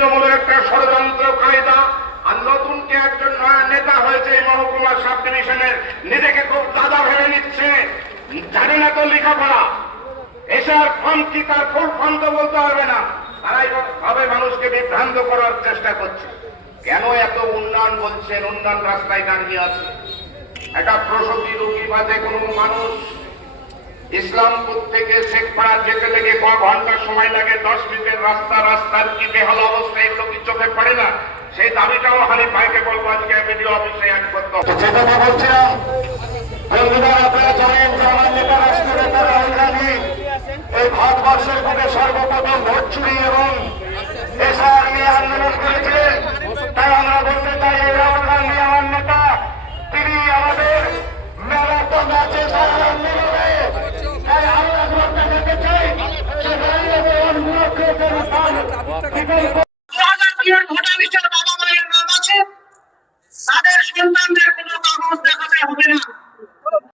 তৃণমূলের একটা ষড়যন্ত্র কায়দা। আর নতুন কে একজন নয়া নেতা হয়েছে এই মহকুমার সাব ডিভিশনের, নিজেকে খুব দাদা ভেবে নিচ্ছে, জানে না তো লেখাপড়া। এসার ফর্ম কি, তার ফুল ফর্ম তো বলতে পারবে না। তারাই ভাবে মানুষকে বিভ্রান্ত করার চেষ্টা করছে। কেন এত উন্নয়ন বলছেন? উন্নয়ন রাস্তায় দাঁড়িয়ে আছে। একটা প্রসূতি রোগী বা যে কোনো মানুষ ইসলামপুর থেকে শেখপাড়া যেতে লেগে ক ঘন্টা সময় লাগে, 10 মিনিটের রাস্তা, রাস্তার কি বেহাল অবস্থা, এগুলো কি চোখে পড়ে না? সেই দাবিটাও হানিফ ভাইকে বলবো আজকে বিডিও অফিসে এক করতে হবে। যেটা বলছিলাম, বন্ধুরা আপনারা জানেন যে আমার নেতা রাষ্ট্র নেতা রাহুল গান্ধী এই ভারতবর্ষের বুকে সর্বপ্রথম ভোট চুরি এবং